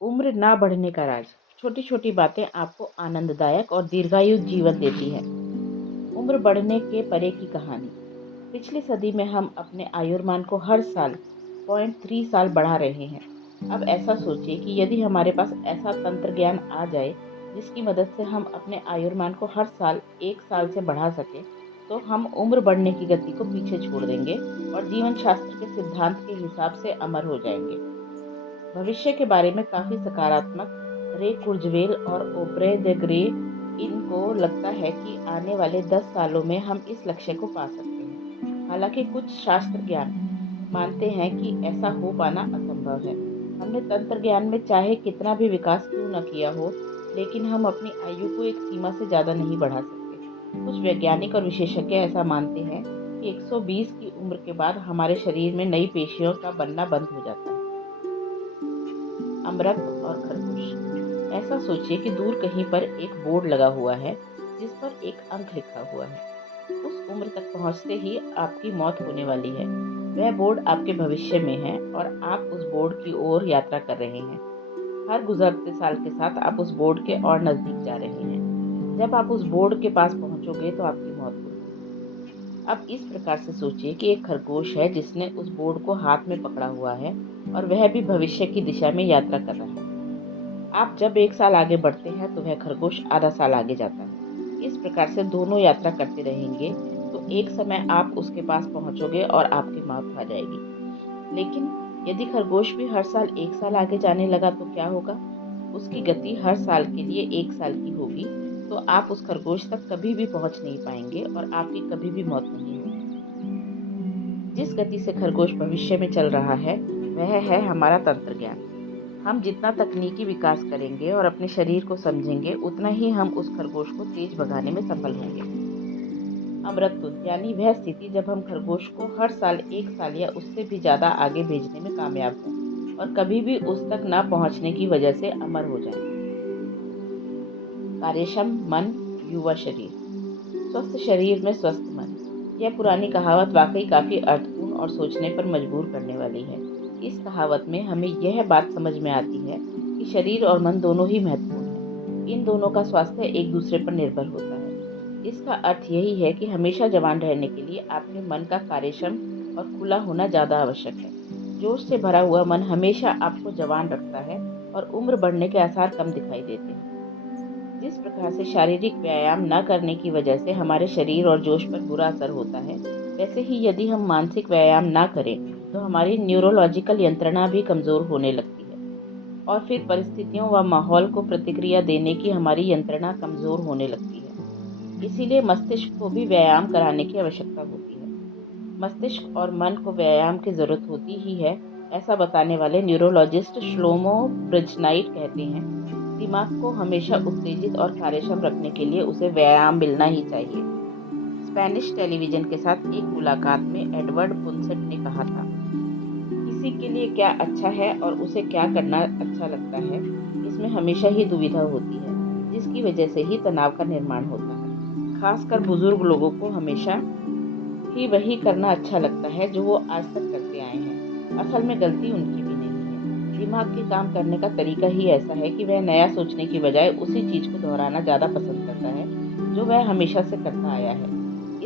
उम्र ना बढ़ने का राज। छोटी छोटी बातें आपको आनंददायक और दीर्घायु जीवन देती है। उम्र बढ़ने के परे की कहानी। पिछली सदी में हम अपने आयुर्मान को हर साल 0.3 साल बढ़ा रहे हैं। अब ऐसा सोचिए कि यदि हमारे पास ऐसा तंत्र ज्ञान आ जाए जिसकी मदद से हम अपने आयुर्मान को हर साल 1 साल से बढ़ा सकें, तो हम उम्र बढ़ने की गति को पीछे छोड़ देंगे और जीवन शास्त्र के सिद्धांत के हिसाब से अमर हो जाएंगे। भविष्य के बारे में काफी सकारात्मक रे कुर्जवेल और ओब्रे द ग्रे, इनको लगता है कि आने वाले 10 सालों में हम इस लक्ष्य को पा सकते हैं। हालांकि कुछ शास्त्र ज्ञान मानते हैं कि ऐसा हो पाना असंभव है। हमने तंत्र ज्ञान में चाहे कितना भी विकास क्यों न किया हो, लेकिन हम अपनी आयु को एक सीमा से ज्यादा नहीं बढ़ा सकते। कुछ वैज्ञानिक और विशेषज्ञ ऐसा मानते हैं कि 120 की उम्र के बाद हमारे शरीर में नई पेशियों का बनना बंद हो जाता है। अमृत और खरगोश। ऐसा सोचिए कि दूर कहीं पर एक बोर्ड लगा हुआ है जिस पर एक अंक लिखा हुआ है। उस उम्र तक पहुंचते ही आपकी मौत होने वाली है। वह बोर्ड आपके भविष्य में है और आप उस बोर्ड की ओर यात्रा कर रहे हैं। हर गुजरते साल के साथ आप उस बोर्ड के और नजदीक जा रहे हैं। जब आप उस बोर्ड के पास पहुंचोगे तो आपकी मौत होगी। अब इस प्रकार से सोचिए कि एक खरगोश है जिसने उस बोर्ड को हाथ में पकड़ा हुआ है और वह भी भविष्य की दिशा में यात्रा कर रहा है। आप जब 1 साल आगे बढ़ते हैं तो वह खरगोश आधा साल आगे जाता है। इस प्रकार से दोनों यात्रा करते रहेंगे तो एक समय आप उसके पास पहुंचोगे और आपकी मौत आ जाएगी। लेकिन यदि खरगोश भी हर साल 1 साल आगे जाने लगा तो क्या होगा? उसकी गति हर साल के लिए 1 साल की होगी, तो आप उस खरगोश तक कभी भी पहुंच नहीं पाएंगे और आपकी कभी भी मौत नहीं होगी। जिस गति से खरगोश भविष्य में चल रहा है वह है हमारा तंत्र ज्ञान। हम जितना तकनीकी विकास करेंगे और अपने शरीर को समझेंगे, उतना ही हम उस खरगोश को तेज भगाने में सफल होंगे। अमृतत्व यानी वह स्थिति जब हम खरगोश को हर साल 1 साल या उससे भी ज्यादा आगे भेजने में कामयाब हों और कभी भी उस तक न पहुंचने की वजह से अमर हो जाएं। कार्यक्षम मन, युवा शरीर। स्वस्थ शरीर में स्वस्थ मन। यह पुरानी कहावत वाकई काफी अर्थपूर्ण और सोचने पर मजबूर करने वाली है। इस कहावत में हमें यह बात समझ में आती है कि शरीर और मन दोनों ही महत्वपूर्ण हैं। इन दोनों का स्वास्थ्य एक दूसरे पर निर्भर होता है। इसका अर्थ यही है कि हमेशा जवान रहने के लिए आपके मन का कार्यक्षम और खुला होना ज्यादा आवश्यक है। जोश से भरा हुआ मन हमेशा आपको जवान रखता है और उम्र बढ़ने के आसार कम दिखाई देते हैं। जिस प्रकार से शारीरिक व्यायाम न करने की वजह से हमारे शरीर और जोश पर बुरा असर होता है, वैसे ही यदि हम मानसिक व्यायाम ना करें तो हमारी न्यूरोलॉजिकल यंत्रणा भी कमजोर होने लगती है और फिर परिस्थितियों व माहौल को प्रतिक्रिया देने की हमारी यंत्रणा कमजोर होने लगती है। इसीलिए मस्तिष्क को भी व्यायाम कराने की आवश्यकता होती है। मस्तिष्क और मन को व्यायाम की जरूरत होती ही है, ऐसा बताने वाले न्यूरोलॉजिस्ट श्लोमो ब्रिजनाइट कहते हैं। दिमाग को हमेशा उत्तेजित और कार्यक्षम रखने के लिए उसे व्यायाम मिलना ही चाहिए। स्पेनिश टेलीविजन के साथ एक मुलाकात में एडवर्ड पुनसेट ने कहा था, किसी के लिए क्या अच्छा है और उसे क्या करना अच्छा लगता है, इसमें हमेशा ही दुविधा होती है, जिसकी वजह से ही तनाव का निर्माण होता है। खासकर बुजुर्ग लोगों को हमेशा ही वही करना अच्छा लगता है जो वो आज तक करते आए हैं। असल में गलती उनकी भी नहीं है। दिमाग के काम करने का तरीका ही ऐसा है कि वह नया सोचने की बजाय उसी चीज को दोहराना ज्यादा पसंद करता है जो वह हमेशा से करता आया है।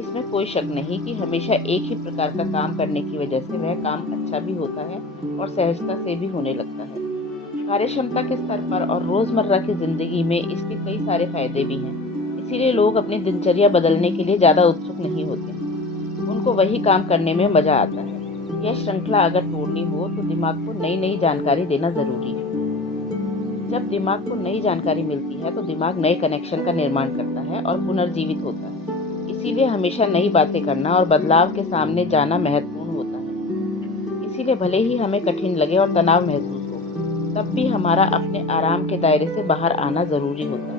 इसमें कोई शक नहीं कि हमेशा एक ही प्रकार का काम करने की वजह से वह काम अच्छा भी होता है और सहजता से भी होने लगता है। कार्यक्षमता के स्तर पर और रोजमर्रा की जिंदगी में इसके कई सारे फायदे भी हैं। इसीलिए लोग अपनी दिनचर्या बदलने के लिए ज्यादा उत्सुक नहीं होते हैं। उनको वही काम करने में मजा आता है। यह श्रृंखला अगर तोड़नी हो तो दिमाग को नई नई जानकारी देना जरूरी है। जब दिमाग को नई जानकारी मिलती है तो दिमाग नए कनेक्शन का निर्माण करता है और पुनर्जीवित होता है। इसीलिए हमेशा नई बातें करना और बदलाव के सामने जाना महत्वपूर्ण होता है। इसीलिए भले ही हमें कठिन लगे और तनाव महसूस हो, तब भी हमारा अपने आराम के दायरे से बाहर आना जरूरी होता है।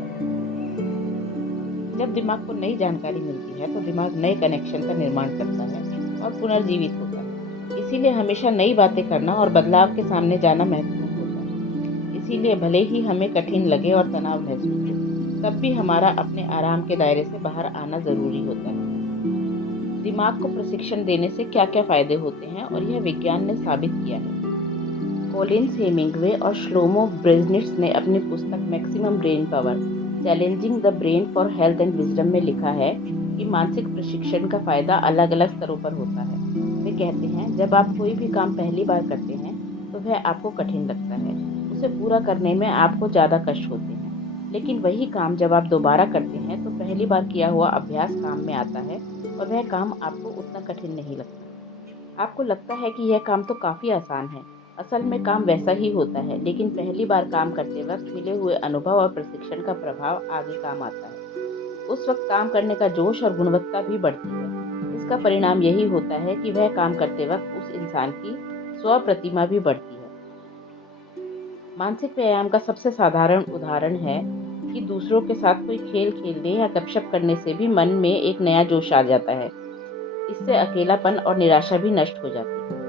जब दिमाग को नई जानकारी मिलती है तो दिमाग नए कनेक्शन का निर्माण करता है और पुनर्जीवित होता है। इसीलिए हमेशा नई बातें करना और बदलाव के सामने जाना महत्वपूर्ण होता है। इसीलिए भले ही हमें कठिन लगे और तनाव महसूस हो, तब भी हमारा अपने आराम के दायरे से बाहर आना जरूरी होता है। दिमाग को प्रशिक्षण देने से क्या क्या फायदे होते हैं और यह विज्ञान ने साबित किया है। कोलिन्स हेमिंग्वे और श्लोमो ब्रेजनिट्स ने अपनी पुस्तक maximum brain power challenging the brain for health and wisdom में लिखा है कि मानसिक प्रशिक्षण का फायदा अलग अलग स्तरों पर होता है। वे कहते हैं, जब आप कोई भी काम पहली बार करते हैं तो वह आपको कठिन लगता है, उसे पूरा करने में आपको ज़्यादा कष्ट होते हैं। लेकिन वही काम जब आप दोबारा करते हैं तो पहली बार किया हुआ अभ्यास काम में आता है और वह काम आपको उतना कठिन नहीं लगता। आपको लगता है कि यह काम तो काफ़ी आसान है। असल में काम वैसा ही होता है, लेकिन पहली बार काम करते वक्त मिले हुए अनुभव और प्रशिक्षण का प्रभाव आगे काम आता है। उस वक्त काम करने का जोश और गुणवत्ता भी बढ़ती है। इसका परिणाम यही होता है कि वह काम करते वक्त उस इंसान की स्व प्रतिमा भी बढ़ती है। मानसिक व्यायाम का सबसे साधारण उदाहरण है कि दूसरों के साथ कोई खेल खेलने या गपशप करने से भी मन में एक नया जोश आ जाता है। इससे अकेलापन और निराशा भी नष्ट हो जाती है।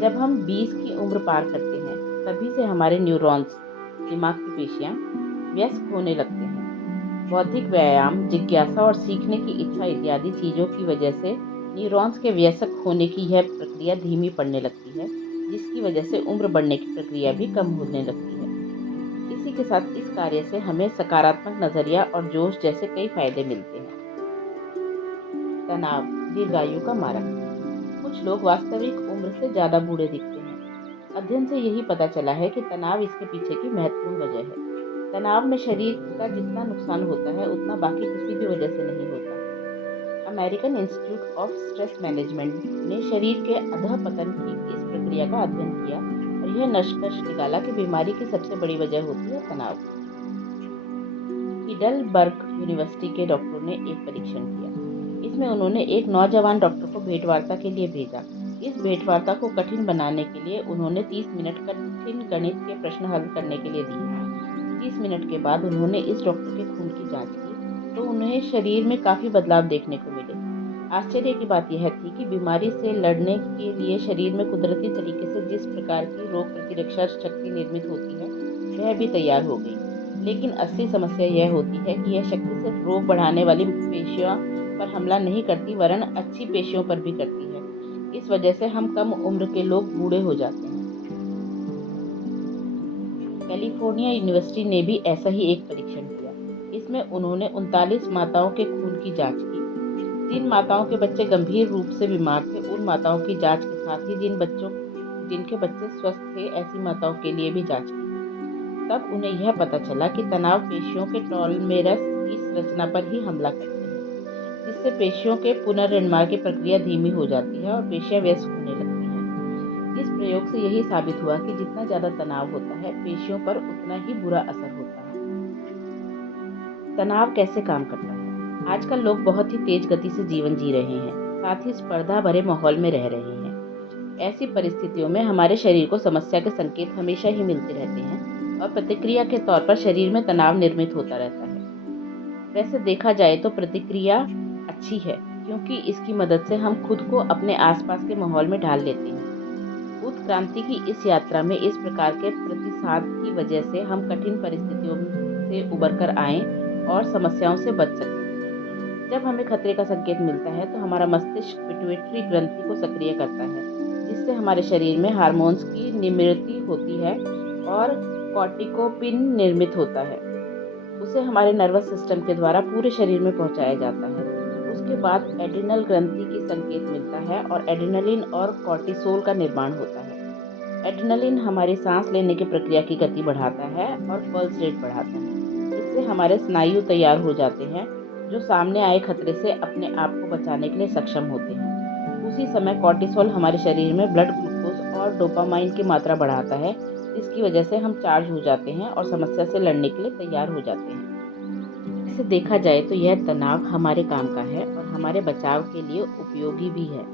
जब हम 20 की उम्र पार करते हैं, तभी से हमारे न्यूरॉन्स, दिमाग की पेशियां व्यस्त होने लगते हैं। बौद्धिक व्यायाम, जिज्ञासा और सीखने की इच्छा इत्यादि चीज़ों की वजह से न्यूरॉन्स के वयस्क होने की यह प्रक्रिया धीमी पड़ने लगती है, जिसकी वजह से उम्र बढ़ने की प्रक्रिया भी कम होने लगती है। इसी के साथ इस कार्य से हमें सकारात्मक नज़रिया और जोश जैसे कई फायदे मिलते हैं। तनाव दीर्घायु का मारक। कुछ लोग वास्तविक उम्र से ज़्यादा बूढ़े दिखते हैं। अध्ययन से यही पता चला है कि तनाव इसके पीछे की महत्वपूर्ण वजह है। तनाव में शरीर का जितना नुकसान होता है उतना बाकी किसी भी वजह से नहीं होता। American institute of stress management ने शरीर के अधःपतन की इस प्रक्रिया का अध्ययन किया और यह निष्कर्ष निकाला कि बीमारी की सबसे बड़ी वजह होती है तनाव। हिडलबर्ग यूनिवर्सिटी के डॉक्टरों ने एक परीक्षण किया। इसमें उन्होंने एक नौजवान डॉक्टर को भेंटवार्ता के लिए भेजा। इस भेंटवार्ता को कठिन बनाने के लिए उन्होंने 30 मिनट कठिन गणित के प्रश्न हल करने के लिए दिए। 30 मिनट के बाद उन्होंने इस डॉक्टर के खून की जांच की तो उन्हें शरीर में काफ़ी बदलाव देखने को मिले। आश्चर्य की बात यह थी कि बीमारी से लड़ने के लिए शरीर में कुदरती तरीके से जिस प्रकार की रोग प्रतिरक्षा शक्ति निर्मित होती है, वह भी तैयार हो गई। लेकिन असली समस्या यह होती है कि यह शक्ति सिर्फ रोग बढ़ाने वाली पेशियों पर हमला नहीं करती, वरन अच्छी पेशियों पर भी करती है। इस वजह से हम कम उम्र के लोग बूढ़े हो जाते हैं। कैलिफोर्निया यूनिवर्सिटी ने भी ऐसा ही एक परीक्षण किया। इसमें उन्होंने 39 माताओं के खून की जांच की। जिन माताओं के बच्चे गंभीर रूप से बीमार थे, उन माताओं की जांच के साथ ही जिनके बच्चे स्वस्थ थे, ऐसी माताओं के लिए भी जांच की। तब उन्हें यह पता चला कि तनाव पेशियों के टेलोमेरस की संरचना पर ही हमला करते हैं, जिससे पेशियों के पुनर्निर्माण की प्रक्रिया धीमी हो जाती है और पेशियां व्यस्त होने लगती हैं। इस प्रयोग से यही साबित हुआ कि जितना ज़्यादा तनाव होता है, पेशियों पर उतना ही बुरा असर होता है। तनाव कैसे काम करता है? आजकल लोग बहुत ही तेज गति से जीवन जी रहे हैं, साथ ही स्पर्धा भरे माहौल में रह रहे हैं। ऐसी परिस्थितियों में हमारे शरीर को समस्या के संकेत हमेशा ही मिलते रहते हैं और प्रतिक्रिया के तौर पर शरीर में तनाव निर्मित होता रहता है। वैसे देखा जाए तो प्रतिक्रिया अच्छी है, क्योंकि इसकी मदद से हम खुद को अपने आसपास के माहौल में ढाल लेते हैं। उत्क्रांति की इस यात्रा में इस प्रकार के प्रतिसाद की वजह से हम कठिन परिस्थितियों से उबर कर आएं और समस्याओं से बच सकें। जब हमें खतरे का संकेत मिलता है तो हमारा मस्तिष्क पिट्यूटरी ग्रंथि को सक्रिय करता है, जिससे हमारे शरीर में हार्मोन्स की निर्मित होती है और कॉर्टिकोपिन निर्मित होता है। उसे हमारे नर्वस सिस्टम के द्वारा पूरे शरीर में पहुंचाया जाता है। उसके बाद एड्रिनल ग्रंथि की संकेत मिलता है और एड्रेनलिन और कॉर्टिसोल का निर्माण होता है। एड्रेनलिन हमारी सांस लेने की प्रक्रिया की गति बढ़ाता है और पल्स रेट बढ़ाता है। इससे हमारे स्नायु तैयार हो जाते हैं, जो सामने आए खतरे से अपने आप को बचाने के लिए सक्षम होते हैं। उसी समय कॉर्टिसोल हमारे शरीर में ब्लड ग्लूकोज और डोपामाइन की मात्रा बढ़ाता है, जिसकी वजह से हम चार्ज हो जाते हैं और समस्या से लड़ने के लिए तैयार हो जाते हैं। इसे देखा जाए तो यह तनाव हमारे काम का है और हमारे बचाव के लिए उपयोगी भी है,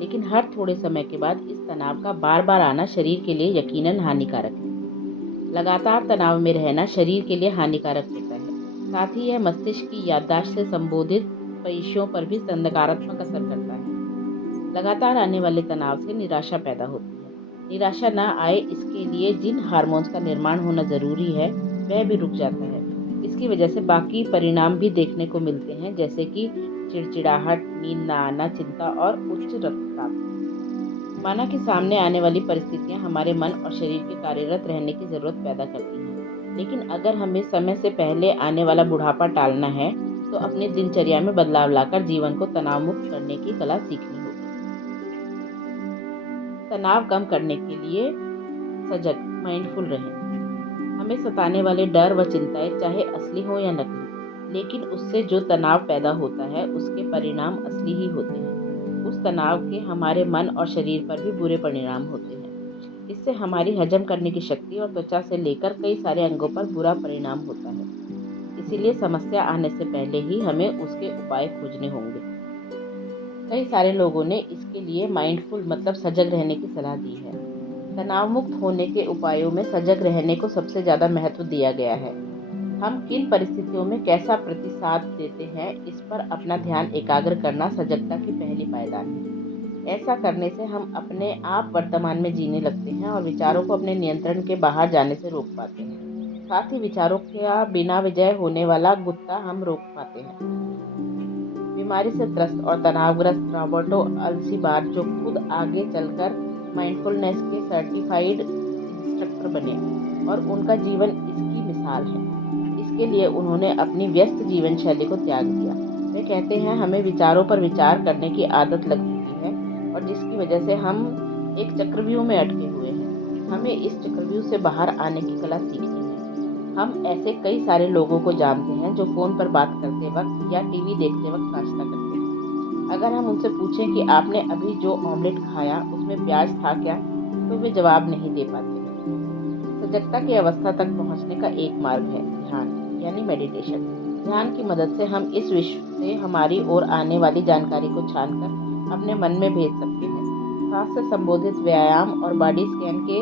लेकिन हर थोड़े समय के बाद इस तनाव का बार बार आना शरीर के लिए यकीनन हानिकारक है। लगातार तनाव में रहना शरीर के लिए हानिकारक होता है, साथ ही यह मस्तिष्क की याददाश्त से संबोधित पेशियों पर भी नकारात्मक असर करता है। लगातार आने वाले तनाव से निराशा पैदा होती है। निराशा न आए इसके लिए जिन हार्मोन्स का निर्माण होना जरूरी है, वह भी रुक जाता है। इसकी वजह से बाकी परिणाम भी देखने को मिलते हैं, जैसे कि चिड़चिड़ाहट, नींद न आना, चिंता और उच्च रक्तचाप। माना कि सामने आने वाली परिस्थितियां हमारे मन और शरीर के कार्यरत रहने की ज़रूरत पैदा करती हैं, लेकिन अगर हमें समय से पहले आने वाला बुढ़ापा टालना है, तो अपनी दिनचर्या में बदलाव लाकर जीवन को तनाव मुक्त करने की कला सीखनी होगी। तनाव कम करने के लिए सजग, माइंडफुल रहें। हमें सताने वाले डर व चिंताएं चाहे असली हो या नकली, लेकिन उससे जो तनाव पैदा होता है उसके परिणाम असली ही होते हैं। उस तनाव के हमारे मन और शरीर पर भी बुरे परिणाम होते हैं। इससे हमारी हजम करने की शक्ति और त्वचा से लेकर कई सारे अंगों पर बुरा परिणाम होता है। इसीलिए समस्या आने से पहले ही हमें उसके उपाय खोजने होंगे। कई सारे लोगों ने इसके लिए माइंडफुल मतलब सजग रहने की सलाह दी है। तनाव मुक्त होने के उपायों में सजग रहने को सबसे ज़्यादा महत्व दिया गया है। हम किन परिस्थितियों में कैसा प्रतिसाद देते हैं, इस पर अपना ध्यान एकाग्र करना सजगता की पहली पायदान है। ऐसा करने से हम अपने आप वर्तमान में जीने लगते हैं और विचारों को अपने नियंत्रण के बाहर जाने से रोक पाते हैं। साथ ही विचारों का बिना वजह होने वाला गुस्सा हम रोक पाते हैं। बीमारी से त्रस्त और तनावग्रस्त रॉबर्टो अल्सीबार, जो खुद आगे चलकर माइंडफुलनेस के सर्टिफाइड इंस्ट्रक्टर बने, और उनका जीवन इसकी मिसाल है। इसके लिए उन्होंने अपनी व्यस्त जीवन शैली को त्याग दिया। वे कहते हैं, हमें विचारों पर विचार करने की आदत लग चुकी है और जिसकी वजह से हम एक चक्रव्यूह में अटके हुए हैं। हमें इस चक्रव्यूह से बाहर आने की कला सीखनी है। हम ऐसे कई सारे लोगों को जानते हैं जो फ़ोन पर बात करते वक्त या टीवी देखते वक्त नाश्ता करते हैं। अगर हम उनसे पूछें कि आपने अभी जो ऑमलेट खाया उसमें प्याज था क्या, तो वे जवाब नहीं दे पाते हैं। सजगता की अवस्था तक पहुंचने का एक मार्ग है ध्यान, यानी मेडिटेशन। ध्यान की मदद से हम इस विश्व से हमारी ओर आने वाली जानकारी को छानकर अपने मन में भेज सकते हैं। सांस से संबोधित व्यायाम और बॉडी स्कैन के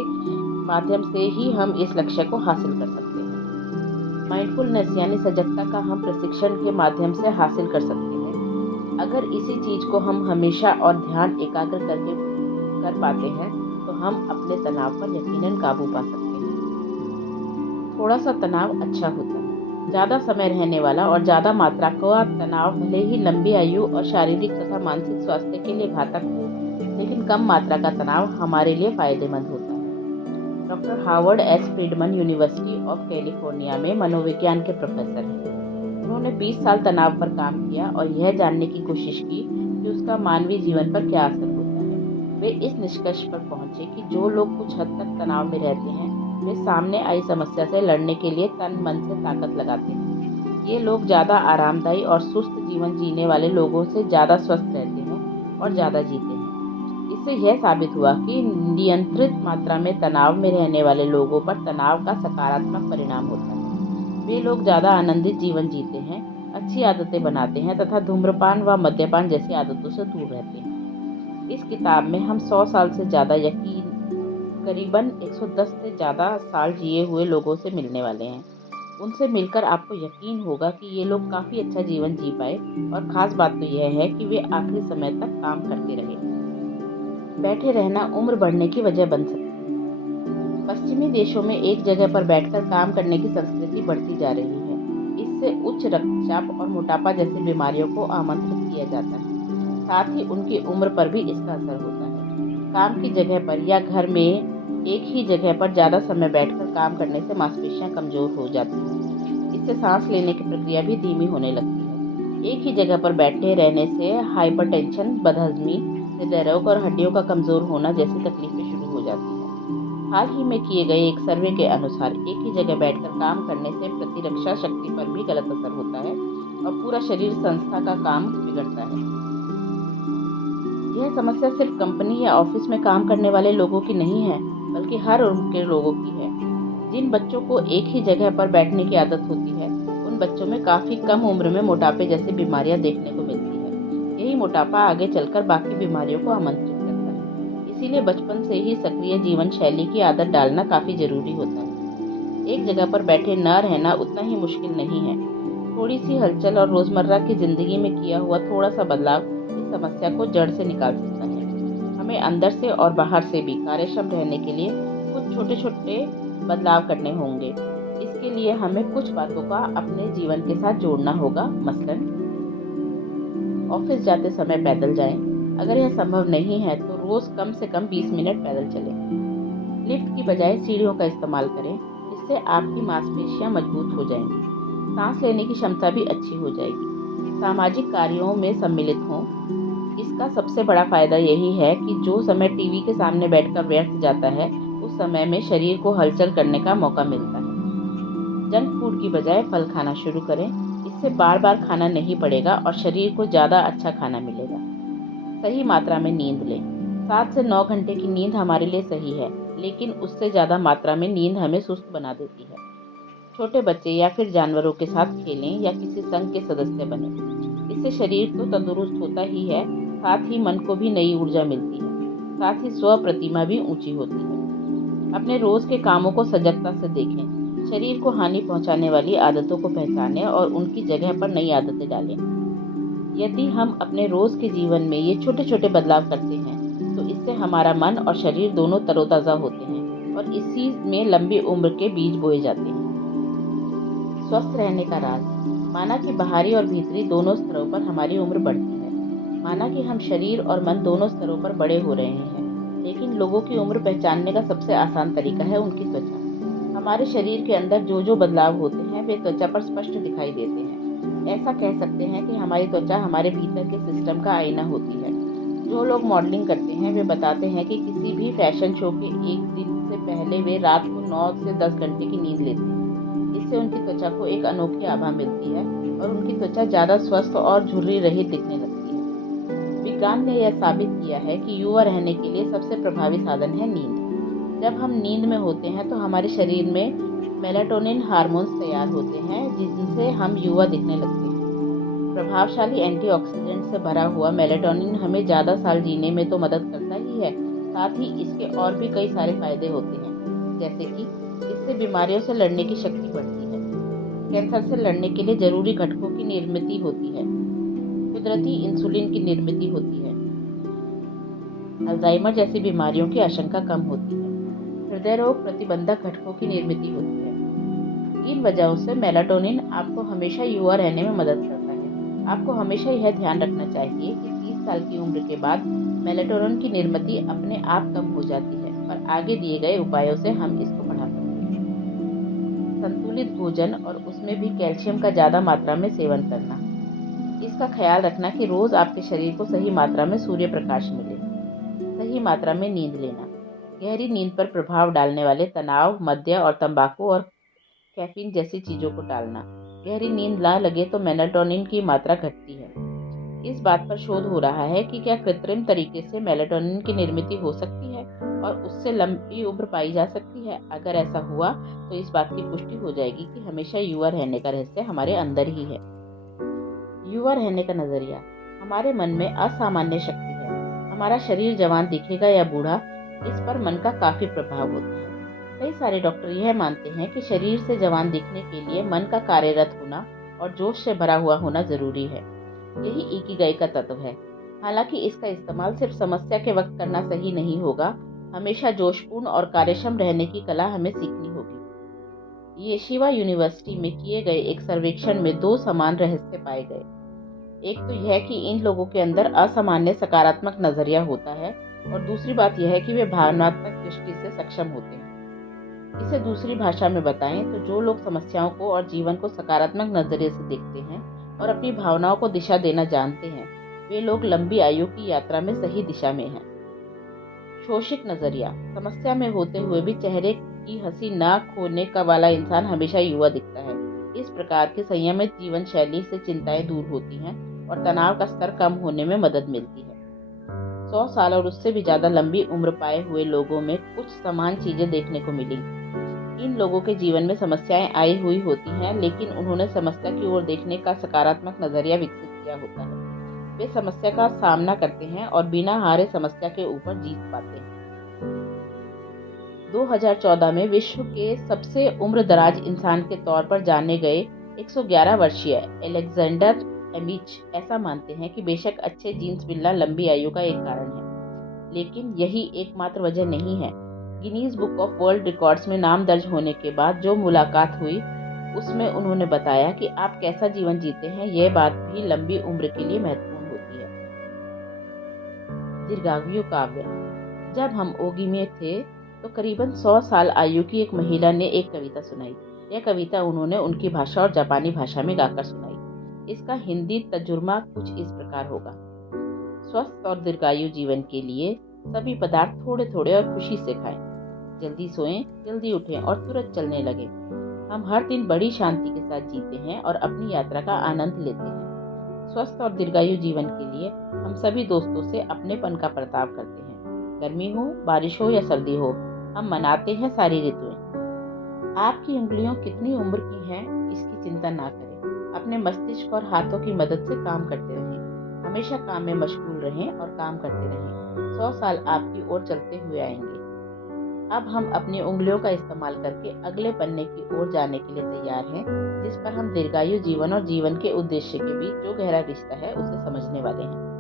माध्यम से ही हम इस लक्ष्य को हासिल कर सकते हैं। माइंडफुलनेस यानी सजगता का हम प्रशिक्षण के माध्यम से हासिल कर सकते हैं। अगर इसी चीज़ को हम हमेशा और ध्यान एकाग्र करके कर पाते हैं, तो हम अपने तनाव पर यकीनन काबू पा सकते हैं। थोड़ा सा तनाव अच्छा होता है। ज़्यादा समय रहने वाला और ज़्यादा मात्रा का तनाव भले ही लंबी आयु और शारीरिक तथा मानसिक स्वास्थ्य के लिए घातक हो, लेकिन कम मात्रा का तनाव हमारे लिए फायदेमंद होता है। Doctor Harvard S Fridman university of California में मनोविज्ञान के प्रोफेसर हैं। उन्होंने 20 साल तनाव पर काम किया और यह जानने की कोशिश की कि उसका मानवीय जीवन पर क्या असर होता है। वे इस निष्कर्ष पर पहुंचे कि जो लोग कुछ हद तक तनाव में रहते हैं, वे सामने आई समस्या से लड़ने के लिए तन मन से ताकत लगाते हैं। ये लोग ज़्यादा आरामदायी और सुस्त जीवन जीने वाले लोगों से ज़्यादा स्वस्थ रहते हैं और ज़्यादा जीते हैं। इससे यह साबित हुआ कि नियंत्रित मात्रा में तनाव में रहने वाले लोगों पर तनाव का सकारात्मक परिणाम होता है। वे लोग ज़्यादा आनंदित जीवन जीते हैं, अच्छी आदतें बनाते हैं तथा धूम्रपान व मद्यपान जैसी आदतों से दूर रहते हैं। इस किताब में हम 100 साल से ज़्यादा करीबन 110 से ज़्यादा साल जिए हुए लोगों से मिलने वाले हैं। उनसे मिलकर आपको यकीन होगा कि ये लोग काफ़ी अच्छा जीवन जी पाए, और ख़ास बात तो यह है कि वे आखिरी समय तक काम करते रहे। बैठे रहना उम्र बढ़ने की वजह बन सकती है। पश्चिमी देशों में एक जगह पर बैठकर काम करने की संस्कृति बढ़ती जा रही है। इससे उच्च रक्तचाप और मोटापा जैसी बीमारियों को आमंत्रित किया जाता है। साथ ही उनकी उम्र पर भी इसका असर होता है। काम की जगह पर या घर में एक ही जगह पर ज़्यादा समय बैठकर काम करने से मांसपेशियां कमज़ोर हो जाती हैं। इससे सांस लेने की प्रक्रिया भी धीमी होने लगती है। एक ही जगह पर बैठे रहने से हाइपरटेंशन, बदहज़मी, हृदय रोग और हड्डियों का कमज़ोर होना जैसी तकलीफें शुरू हो जाती हैं। हाल ही में किए गए एक सर्वे के अनुसार एक ही जगह बैठकर काम करने से प्रतिरक्षा शक्ति पर भी गलत असर होता है और पूरा शरीर संस्था का काम बिगड़ता है। यह समस्या सिर्फ कंपनी या ऑफिस में काम करने वाले लोगों की नहीं है, बल्कि हर उम्र के लोगों की है। जिन बच्चों को एक ही जगह पर बैठने की आदत होती है, उन बच्चों में काफ़ी कम उम्र में मोटापे जैसी बीमारियां देखने को मिलती है। यही मोटापा आगे चलकर बाकी बीमारियों को आमंत्रित करता है। इसीलिए बचपन से ही सक्रिय जीवन शैली की आदत डालना काफ़ी ज़रूरी होता है। एक जगह पर बैठे न रहना उतना ही मुश्किल नहीं है। थोड़ी सी हलचल और रोज़मर्रा की ज़िंदगी में किया हुआ थोड़ा सा बदलाव इस समस्या को जड़ से निकाल सकता है। हमें अंदर से और बाहर से भी कार्यक्षम रहने के लिए कुछ छोटे छोटे बदलाव करने होंगे। इसके लिए हमें कुछ बातों का अपने जीवन के साथ जोड़ना होगा। मसलन, ऑफिस जाते समय पैदल जाएं। अगर यह संभव नहीं है तो रोज कम से कम 20 मिनट पैदल चलें। लिफ्ट की बजाय सीढ़ियों का इस्तेमाल करें, इससे आपकी मांसपेशियां मजबूत हो जाएंगी। सांस लेने की क्षमता भी अच्छी हो जाएगी। सामाजिक कार्यों में सम्मिलित हों। इसका सबसे बड़ा फायदा यही है कि जो समय टीवी के सामने बैठकर व्यर्थ जाता है, उस समय में शरीर को हलचल करने का मौका मिलता है। जंक फूड की बजाय फल खाना शुरू करें, इससे बार बार खाना नहीं पड़ेगा और शरीर को ज़्यादा अच्छा खाना मिलेगा। सही मात्रा में नींद लें। 7 से 9 घंटे की नींद हमारे लिए सही है, लेकिन उससे ज़्यादा मात्रा में नींद हमें सुस्त बना देती है। छोटे बच्चे या फिर जानवरों के साथ खेलें या किसी संघ के सदस्य बनें। इससे शरीर तो तंदुरुस्त होता ही है, साथ ही मन को भी नई ऊर्जा मिलती है। साथ ही स्व प्रतिमा भी ऊंची होती है। अपने रोज के कामों को सजगता से देखें। शरीर को हानि पहुंचाने वाली आदतों को पहचानें और उनकी जगह पर नई आदतें डालें। यदि हम अपने रोज के जीवन में ये छोटे छोटे बदलाव करते हैं, तो इससे हमारा मन और शरीर दोनों तरोताज़ा होते हैं और इसी में लंबी उम्र के बीज बोए जाते हैं। स्वस्थ रहने का राज। माना कि बाहरी और भीतरी दोनों स्तरों पर हमारी उम्र बढ़ती है। माना कि हम शरीर और मन दोनों स्तरों पर बड़े हो रहे हैं, लेकिन लोगों की उम्र पहचानने का सबसे आसान तरीका है उनकी त्वचा। हमारे शरीर के अंदर जो जो बदलाव होते हैं वे त्वचा पर स्पष्ट दिखाई देते हैं। ऐसा कह सकते हैं कि हमारी त्वचा हमारे भीतर के सिस्टम का आईना होती है। जो लोग मॉडलिंग करते हैं वे बताते हैं कि किसी भी फैशन शो के एक दिन से पहले वे रात को 9 से 10 घंटे की नींद लेते हैं। इससे उनकी त्वचा को एक अनोखी आभा मिलती है और उनकी त्वचा ज़्यादा स्वस्थ और झुर्री रहित दिखने लगती है। विज्ञान ने यह साबित किया है कि युवा रहने के लिए सबसे प्रभावी साधन है नींद। जब हम नींद में होते हैं तो हमारे शरीर में मेलाटोनिन हार्मोन्स तैयार होते हैं, जिनसे हम युवा दिखने लगते हैं। प्रभावशाली एंटीऑक्सीडेंट से भरा हुआ मेलाटोनिन हमें ज़्यादा साल जीने में तो मदद करता ही है, साथ ही इसके और भी कई सारे फायदे होते हैं, जैसे कि इससे बीमारियों से लड़ने की शक्ति बढ़ती है। कैंसर से लड़ने के लिए जरूरी घटकों की निर्मित होती है। कुदरती इंसुलिन की निर्मित होती है। अल्जाइमर जैसी बीमारियों की आशंका कम होती है। हृदय रोग प्रतिबंधक घटकों की निर्मित होती है। इन वजहों से मेलाटोनिन आपको हमेशा युवा रहने में मदद करता है। आपको हमेशा यह ध्यान रखना चाहिए कि 30 साल की उम्र के बाद मेलाटोनिन की निर्मित अपने आप कम हो जाती है और आगे दिए गए उपायों से हम इसको बढ़ा सकते हैं। संतुलित भोजन और उसमें भी कैल्शियम का ज़्यादा मात्रा में सेवन करना। इसका ख्याल रखना कि रोज आपके शरीर को सही मात्रा में सूर्य प्रकाश मिले। सही मात्रा में नींद लेना। गहरी नींद पर प्रभाव डालने वाले तनाव, मद्य और तंबाकू और कैफीन जैसी चीजों को टालना। गहरी नींद ना लगे तो मेलाटोनिन की मात्रा घटती है। इस बात पर शोध हो रहा है कि क्या कृत्रिम तरीके से मेलाटोनिन की निर्मित हो सकती है और उससे लंबी उम्र पाई जा सकती है। अगर ऐसा हुआ तो इस बात की पुष्टि हो जाएगी कि हमेशा युवा रहने का रहस्य हमारे अंदर ही है। युवा रहने का नजरिया। हमारे मन में असामान्य शक्ति है। हमारा शरीर जवान दिखेगा या बूढ़ा, इस पर मन का काफी प्रभाव होता है। कई सारे डॉक्टर यह मानते हैं कि शरीर से जवान दिखने के लिए मन का कार्यरत होना और जोश से भरा हुआ होना जरूरी है। यही इकिगाई का तत्व है। हालांकि इसका इस्तेमाल सिर्फ समस्या के वक्त करना सही नहीं होगा। हमेशा जोशपूर्ण और कार्यक्षम रहने की कला हमें सीखनी होगी। येशिवा यूनिवर्सिटी में किए गए एक सर्वेक्षण में 2 समान रहस्य पाए गए। एक तो यह कि इन लोगों के अंदर असामान्य सकारात्मक नजरिया होता है और दूसरी बात यह है कि वे भावनात्मक दृष्टि से सक्षम होते हैं। इसे दूसरी भाषा में बताएं तो जो लोग समस्याओं को और जीवन को सकारात्मक नजरिए से देखते हैं और अपनी भावनाओं को दिशा देना जानते हैं, वे लोग लंबी आयु की यात्रा में सही दिशा में हैं। शोषित नजरिया। समस्या में होते हुए भी चेहरे की हंसी न खोने का वाला इंसान हमेशा युवा दिखता है। इस प्रकार की संयमित जीवन शैली से चिंताएं दूर होती हैं और तनाव का स्तर कम होने में मदद मिलती है। 100 साल और उससे भी ज्यादा लंबी उम्र पाए हुए लोगों में कुछ समान चीजें देखने को मिली। इन लोगों के जीवन में समस्याएं आई हुई होती हैं, लेकिन उन्होंने समस्या की ओर देखने का सकारात्मक नजरिया विकसित किया होता है। वे समस्या का सामना करते हैं और बिना हारे समस्या के ऊपर जीत पाते हैं। 2014 में विश्व के सबसे उम्रदराज इंसान के तौर पर जाने गए 111 वर्षीय अलेक्जेंडर एमिच ऐसा मानते हैं कि बेशक अच्छे जीन्स मिलना लंबी आयु का एक कारण है, लेकिन यही एकमात्र वजह नहीं है। Guinness book of world records में नाम दर्ज होने के बाद जो मुलाकात हुई उसमें उन्होंने बताया कि आप कैसा जीवन जीते हैं, यह बात भी लंबी उम्र के लिए महत्वपूर्ण होती है। दीर्घायु काव्य। जब हम ओगी में थे तो करीबन 100 साल आयु की एक महिला ने एक कविता सुनाई। यह कविता उन्होंने उनकी भाषा और जापानी भाषा में गाकर सुनाई। इसका हिंदी तर्जुमा कुछ इस प्रकार होगा। स्वस्थ और दीर्घायु जीवन के लिए सभी पदार्थ थोड़े थोड़े और खुशी से खाएं। जल्दी सोएं, जल्दी उठें और तुरंत चलने लगें। हम हर दिन बड़ी शांति के साथ जीते हैं और अपनी यात्रा का आनंद लेते हैं। स्वस्थ और दीर्घायु जीवन के लिए हम सभी दोस्तों से अपनेपन का बर्ताव करते हैं। गर्मी हो, बारिश हो या सर्दी हो, हम मनाते हैं सारी ऋतुएं। आपकी उंगलियों कितनी उम्र की हैं, इसकी चिंता ना करें। अपने मस्तिष्क और हाथों की मदद से काम करते रहें। हमेशा काम में मशगूल रहें और काम करते रहें। 100 साल आपकी ओर चलते हुए आएंगे। अब हम अपनी उंगलियों का इस्तेमाल करके अगले पन्ने की ओर जाने के लिए तैयार हैं, जिस पर हम दीर्घायु जीवन और जीवन के उद्देश्य के बीच जो गहरा रिश्ता है उसे समझने वाले हैं।